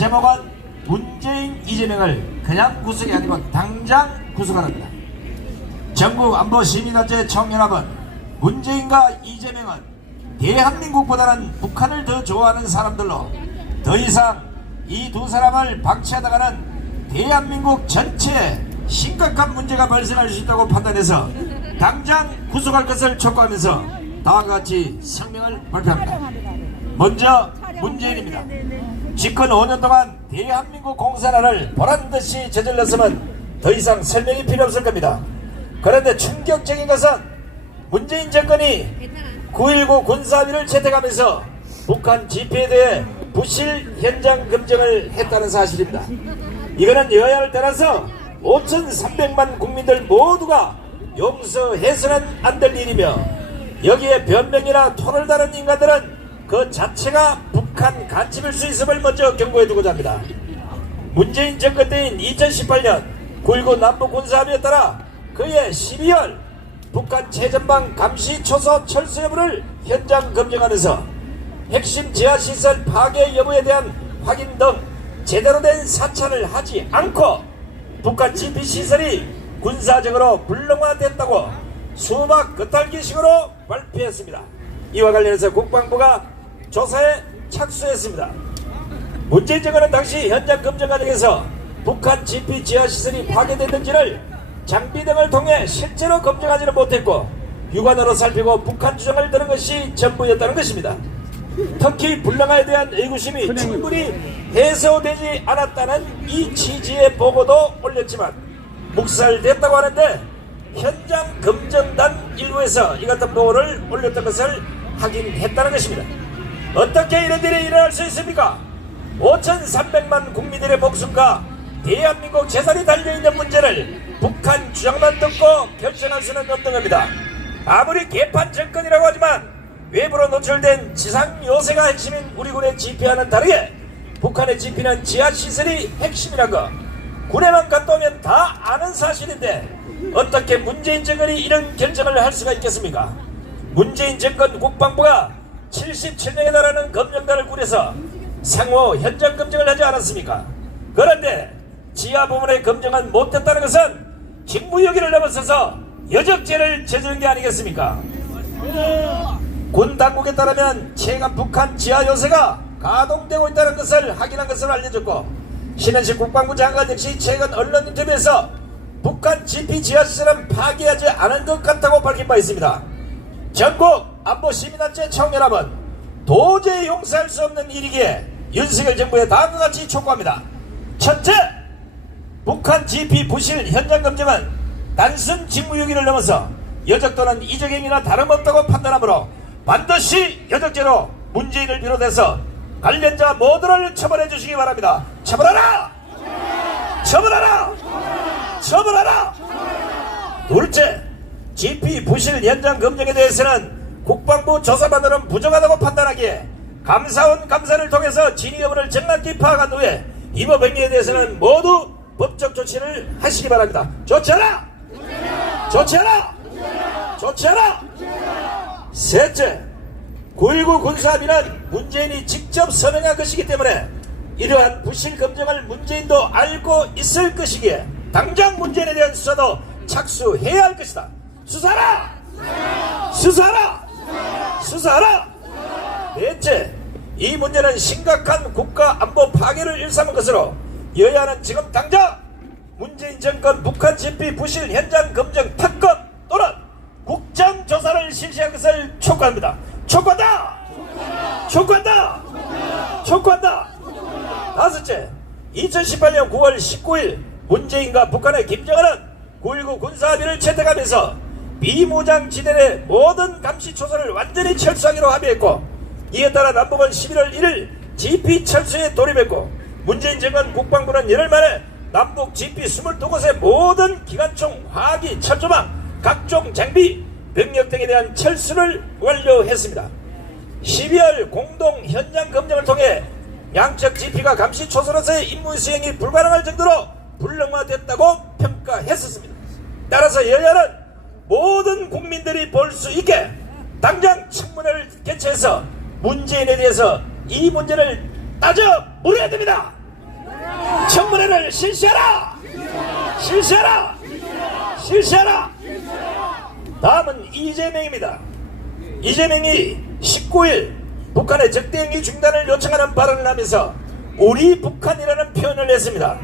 제목은 문재인 이재명을 그냥 구속이 아니고 당장 구속하랍니다. 전국 안보 시민단체 청년합은 문재인과 이재명은 대한민국보다는 북한을 더 좋아하는 사람들로 더 이상 이 두 사람을 방치하다가는 대한민국 전체에 심각한 문제가 발생할 수 있다고 판단해서 당장 구속할 것을 촉구하면서 다음과 같이 성명을 발표합니다. 먼저 문재인입니다. 집권 5년 동안 대한민국 공산화를 보란듯이 저질렀으면 더 이상 설명이 필요 없을 겁니다. 그런데 충격적인 것은 문재인 정권이 9.19 군사합의를 채택하면서 북한 집회에 대해 부실 현장 검증을 했다는 사실입니다. 이거는 여야를 떠나서 5,300만 국민들 모두가 용서해서는 안 될 일이며, 여기에 변명이나 토를 다는 인간들은 그 자체가 북한 간첩일 수 있음을 먼저 경고해두고자 합니다. 문재인 정권 때인 2018년 9.19 남북 군사합의에 따라 그해 12월 북한 최전방 감시 초소 철수 여부를 현장 검증하면서 핵심 지하시설 파괴 여부에 대한 확인 등 제대로 된 사찰을 하지 않고 북한 지피시설이 군사적으로 불능화됐다고 수박 겉핥기식으로 발표했습니다. 이와 관련해서 국방부가 조사에 착수했습니다. 문재인 정권은 당시 현장 검증 과정에서 북한 지피 지하시설이 파괴됐는지를 장비 등을 통해 실제로 검증하지는 못했고 육안으로 살피고 북한 주장을 들은 것이 전부였다는 것입니다. 특히 불량화에 대한 의구심이 충분히 해소되지 않았다는 이 취지의 보고도 올렸지만 묵살됐다고 하는데, 현장 검증단 일부에서 이 같은 보고를 올렸던 것을 확인했다는 것입니다. 어떻게 이런 일이 일어날 수 있습니까? 5,300만 국민들의 목숨과 대한민국 재산이 달려있는 문제를 북한 주장만 듣고 결정할 수는 없는 겁니다. 아무리 개판 정권이라고 하지만 외부로 노출된 지상 요새가 핵심인 우리 군의 지피와는 다르게 북한의 지피는 지하시설이 핵심이란 거 군에만 갔다 오면 다 아는 사실인데 어떻게 문재인 정권이 이런 결정을 할 수가 있겠습니까? 문재인 정권 국방부가 77명에 달하는 검증단을 꾸려서 상호 현장 검증을 하지 않았습니까? 그런데 지하 부분의 검증은 못했다는 것은 직무유기를 넘어서서 여적죄를 저지른 게 아니겠습니까? 군 당국에 따르면 최근 북한 지하 요새가 가동되고 있다는 것을 확인한 것으로 알려졌고, 신현식 국방부 장관 역시 최근 언론 인터뷰에서 북한 지피 지하시설은 파괴하지 않은 것 같다고 밝힌 바 있습니다. 전국 안보 시민단체 청년합은 도저히 용서할 수 없는 일이기에 윤석열 정부에 다음과 같이 촉구합니다. 첫째, 북한 지피 부실 현장 검증은 단순 직무유기를 넘어서 여적 또는 이적행위나 다름없다고 판단하므로 반드시 여적죄로 문재인을 비롯해서 관련자 모두를 처벌해 주시기 바랍니다. 처벌하라! 처벌하라! 처벌하라! 둘째, GP 부실 현장 검증에 대해서는 국방부 조사반으로는 부정하다고 판단하기에 감사원 감사를 통해서 진위 여부를 정확히 파악한 후에 위법 행위에 대해서는 모두 법적 조치를 하시기 바랍니다. 조치하라! 조치하라! 조치하라! 셋째, 9.19 군사합의는 문재인이 직접 서명한 것이기 때문에 이러한 부실 검증을 문재인도 알고 있을 것이기에 당장 문재인에 대한 수사도 착수해야 할 것이다. 수사하라! 수사하라! 수사하라! 넷째, 이 문제는 심각한 국가 안보 파괴를 일삼은 것으로 여야는 지금 당장 문재인 정권 북한 지피 부실 현장 검증 특검 또는 국정조사를 실시할 것을 촉구합니다. 촉구한다! 촉구한다! 촉구한다! 다섯째, 2018년 9월 19일 문재인과 북한의 김정은은 9.19 군사합의를 채택하면서 비무장지대 내 모든 감시 초소를 완전히 철수하기로 합의했고, 이에 따라 남북은 11월 1일 GP 철수에 돌입했고, 문재인 정권 국방부는 열흘 만에 남북 GP 22곳의 모든 기관총, 화기, 철조망, 각종 장비, 병력 등에 대한 철수를 완료했습니다. 12월 공동 현장 검증을 통해 양측 GP가 감시 초소로서의 임무 수행이 불가능할 정도로 불능화됐다고 평가했었습니다. 따라서 여야는 모든 국민들이 볼 수 있게 당장 청문회를 개최해서 문재인에 대해서 이 문제를 따져 물어야 됩니다. 청문회를 실시하라! 실시하라! 실시하라! 다음은 이재명입니다. 이재명이 19일 북한의 적대행위 중단을 요청하는 발언을 하면서 우리 북한이라는 표현을 했습니다.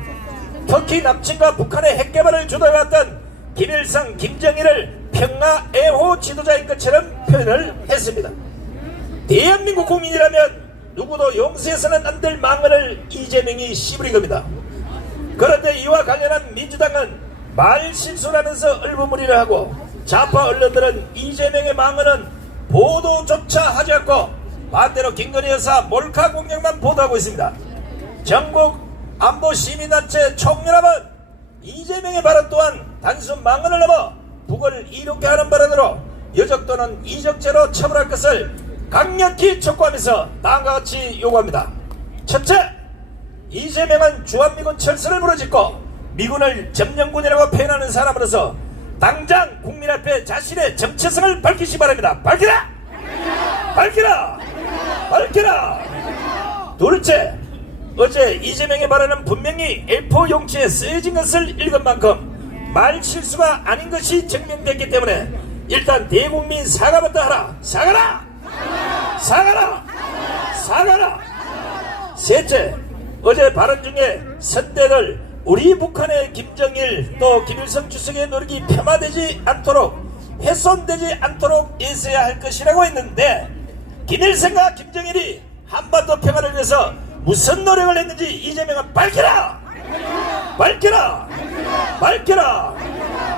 특히 남친과 북한의 핵개발을 주도해왔던 김일성, 김정일을 평화애호 지도자인 것처럼 표현을 했습니다. 대한민국 국민이라면 누구도 용서해서는 안 될 망언을 이재명이 씹으린 겁니다. 그런데 이와 관련한 민주당은 말 실수라면서 얼버무리를 하고 좌파 언론들은 이재명의 망언은 보도조차 하지 않고 반대로 김건희 여사 몰카 공격만 보도하고 있습니다. 전국 안보 시민단체 총연합은 이재명의 발언 또한 단순 망언을 넘어 북을 이롭게 하는 발언으로 여적 또는 이적죄로 처벌할 것을 강력히 촉구하면서 다음과 같이 요구합니다. 첫째, 이재명은 주한미군 철수를 부르짖고 미군을 점령군이라고 표현하는 사람으로서 당장 국민 앞에 자신의 정체성을 밝히시 바랍니다. 밝히라! 밝히라! 밝히라! 둘째, 어제 이재명의 발언은 분명히 A4 용지에 쓰여진 것을 읽은 만큼 말 실수가 아닌 것이 증명됐기 때문에 일단 대국민 사과부터 하라. 사과라! 사과라! 사과라! 셋째, 어제 발언 중에 선대를 우리 북한의 김정일 또 김일성 주석의 노력이 폄하되지 않도록 훼손되지 않도록 애써야 할 것이라고 했는데 김일성과 김정일이 한반도 평화를 위해서 무슨 노력을 했는지 이재명은 밝혀라! 밝혀라! 밝혀라!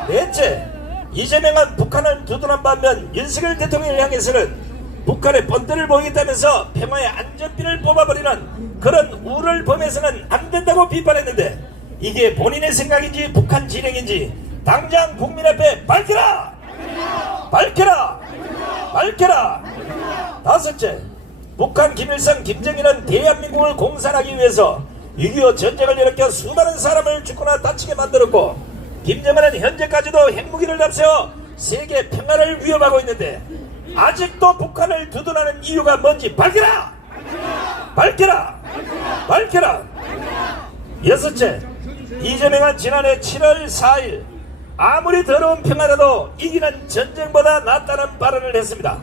넷째, 이재명은 북한을 두둔한 반면 윤석열 대통령을 향해서는 북한의 본때를 보이겠다면서 평화의 안전비를 뽑아버리는 그런 우를 범해서는 안 된다고 비판했는데 이게 본인의 생각인지 북한 진행인지 당장 국민 앞에 밝혀라! 밝혀라! 밝혀라! 다섯째, 북한 김일성 김정일은 대한민국을 공산하기 위해서 6.25 전쟁을 일으켜 수많은 사람을 죽거나 다치게 만들었고 김정은은 현재까지도 핵무기를 앞세워 세계 평화를 위협하고 있는데 아직도 북한을 두둔하는 이유가 뭔지 밝혀라! 밝혀라! 밝혀라! 여섯째, 이재명은 지난해 7월 4일 아무리 더러운 평화라도 이기는 전쟁보다 낫다는 발언을 했습니다.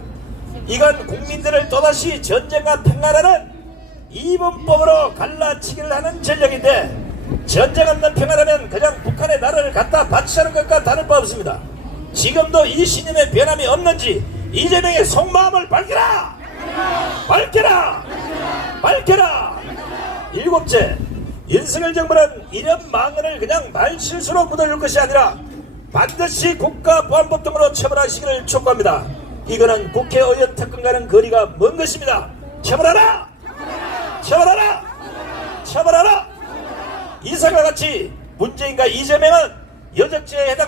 이건 국민들을 또다시 전쟁과 평화라는 이분법으로 갈라치기를 하는 전략인데 전쟁 없는 평화라면 그냥 북한의 나라를 갖다 바치자는 것과 다를 바 없습니다. 지금도 이 신념의 변함이 없는지 이재명의 속마음을 밝혀라! 밝혀라! 밝혀라! 일곱째, 윤석열 정부는 이런 망언을 그냥 말실수로 묻어줄 것이 아니라 반드시 국가보안법 등으로 처벌하시기를 촉구합니다. 이거는 국회의원 특권과는 거리가 먼 것입니다. 처벌하라! 처벌하라! 처벌하라! 이사가 같이 문재인과 이재명은 여적죄에 해당